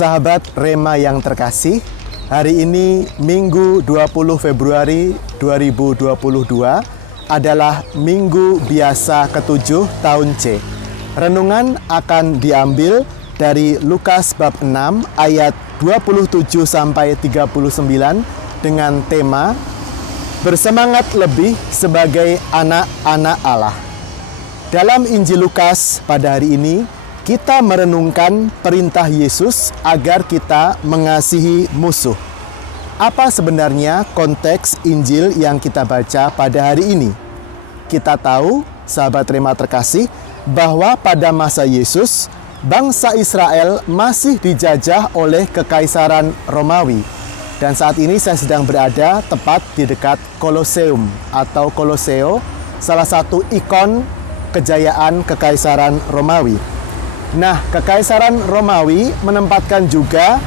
Sahabat Rema yang terkasih, hari ini Minggu 20 Februari 2022 adalah Minggu Biasa ke-7 tahun C. Renungan akan diambil dari Lukas bab 6 ayat 27 sampai 39 dengan tema Bersemangat lebih sebagai anak-anak Allah. Dalam Injil Lukas pada hari ini, kita merenungkan perintah Yesus agar kita mengasihi musuh. Apa sebenarnya konteks Injil yang kita baca pada hari ini? Kita tahu, sahabat Rema terkasih, bahwa pada masa Yesus, bangsa Israel masih dijajah oleh Kekaisaran Romawi. Dan saat ini saya sedang berada tepat di dekat Koloseum atau Koloseo, salah satu ikon kejayaan Kekaisaran Romawi. Nah, Kekaisaran Romawi menempatkan juga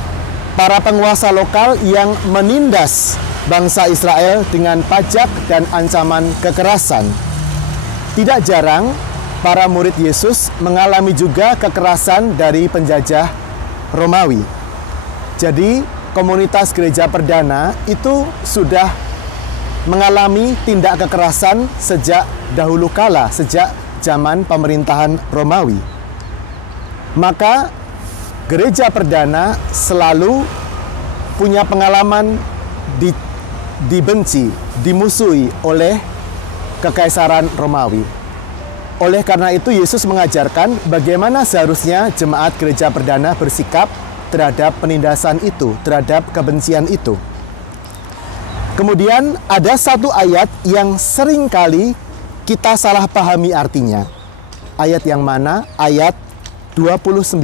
para penguasa lokal yang menindas bangsa Israel dengan pajak dan ancaman kekerasan. Tidak jarang, para murid Yesus mengalami juga kekerasan dari penjajah Romawi. Jadi, komunitas gereja perdana itu sudah mengalami tindak kekerasan sejak dahulu kala, sejak zaman pemerintahan Romawi. Maka gereja perdana selalu punya pengalaman dibenci, dimusuhi oleh Kekaisaran Romawi. Oleh karena itu Yesus mengajarkan bagaimana seharusnya jemaat gereja perdana bersikap terhadap penindasan itu, terhadap kebencian itu. Kemudian ada satu ayat yang seringkali kita salah pahami artinya. Ayat yang mana? Ayat 29.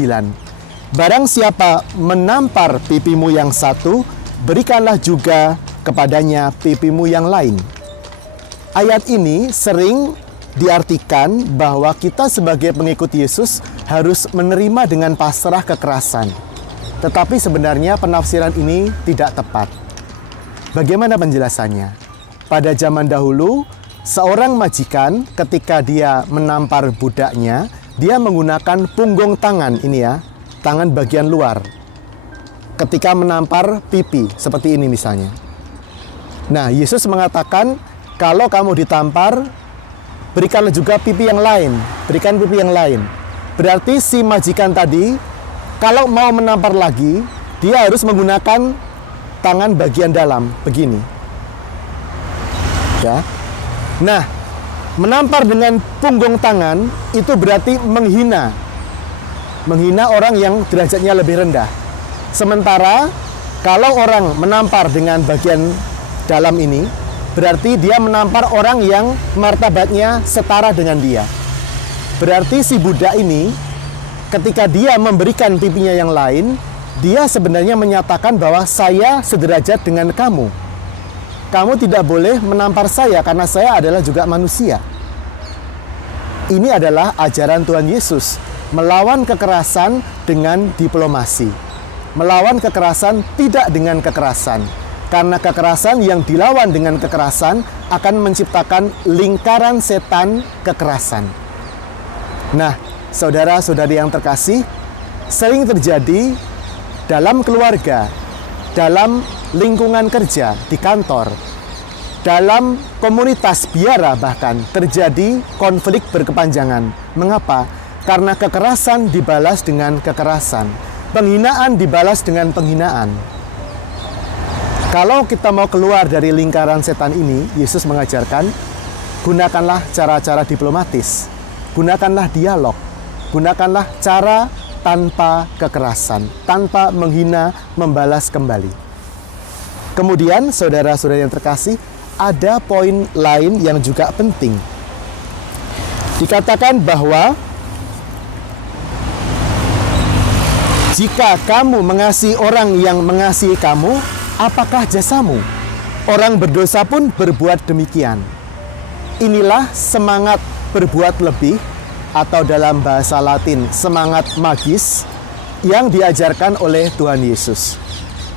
Barang siapa menampar pipimu yang satu, berikanlah juga kepadanya pipimu yang lain. Ayat ini sering diartikan bahwa kita sebagai pengikut Yesus harus menerima dengan pasrah kekerasan. Tetapi sebenarnya penafsiran ini tidak tepat. Bagaimana penjelasannya? Pada zaman dahulu, seorang majikan ketika dia menampar budaknya, dia menggunakan punggung tangan ini ya, tangan bagian luar. Ketika menampar pipi, seperti ini misalnya. Nah, Yesus mengatakan, kalau kamu ditampar, berikanlah juga pipi yang lain. Berikan pipi yang lain. Berarti si majikan tadi, kalau mau menampar lagi, dia harus menggunakan tangan bagian dalam, begini. Ya. Nah, menampar dengan punggung tangan itu berarti menghina orang yang derajatnya lebih rendah. Sementara kalau orang menampar dengan bagian dalam ini, berarti dia menampar orang yang martabatnya setara dengan dia. Berarti si budak ini ketika dia memberikan pipinya yang lain, dia sebenarnya menyatakan bahwa saya sederajat dengan kamu. Kamu tidak boleh menampar saya karena saya adalah juga manusia. Ini adalah ajaran Tuhan Yesus, melawan kekerasan dengan diplomasi. Melawan kekerasan tidak dengan kekerasan. Karena kekerasan yang dilawan dengan kekerasan akan menciptakan lingkaran setan kekerasan. Nah, saudara-saudari yang terkasih, sering terjadi dalam keluarga, dalam lingkungan kerja, di kantor, dalam komunitas biara bahkan terjadi konflik berkepanjangan. Mengapa? Karena kekerasan dibalas dengan kekerasan, penghinaan dibalas dengan penghinaan. Kalau kita mau keluar dari lingkaran setan ini, Yesus mengajarkan, gunakanlah cara-cara diplomatis, gunakanlah dialog, gunakanlah cara tanpa kekerasan, tanpa menghina, membalas kembali. Kemudian, saudara-saudara yang terkasih, ada poin lain yang juga penting. Dikatakan bahwa jika kamu mengasihi orang yang mengasihi kamu, apakah jasamu? Orang berdosa pun berbuat demikian. Inilah semangat berbuat lebih, atau dalam bahasa Latin semangat magis yang diajarkan oleh Tuhan Yesus.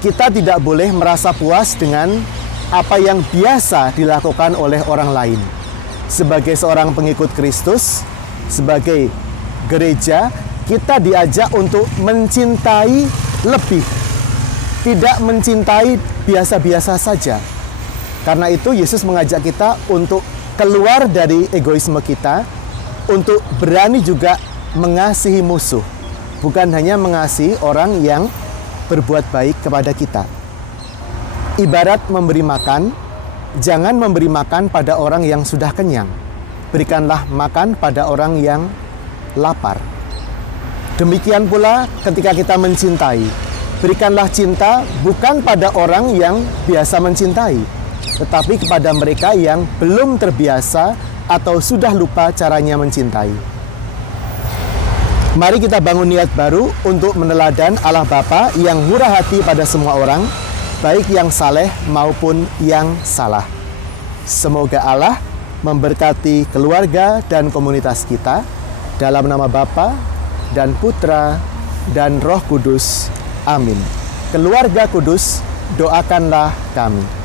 Kita tidak boleh merasa puas dengan apa yang biasa dilakukan oleh orang lain. Sebagai seorang pengikut Kristus, sebagai gereja, kita diajak untuk mencintai lebih, tidak mencintai biasa-biasa saja. Karena itu Yesus mengajak kita untuk keluar dari egoisme kita, untuk berani juga mengasihi musuh, bukan hanya mengasihi orang yang berbuat baik kepada kita. Ibarat memberi makan, jangan memberi makan pada orang yang sudah kenyang. Berikanlah makan pada orang yang lapar. Demikian pula ketika kita mencintai, berikanlah cinta bukan pada orang yang biasa mencintai, tetapi kepada mereka yang belum terbiasa atau sudah lupa caranya mencintai. Mari kita bangun niat baru untuk meneladan Allah Bapa yang murah hati pada semua orang, baik yang saleh maupun yang salah. Semoga Allah memberkati keluarga dan komunitas kita, dalam nama Bapa dan Putra dan Roh Kudus. Amin. Keluarga Kudus, doakanlah kami.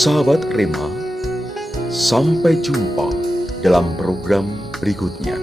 Sahabat Rema, sampai jumpa dalam program berikutnya.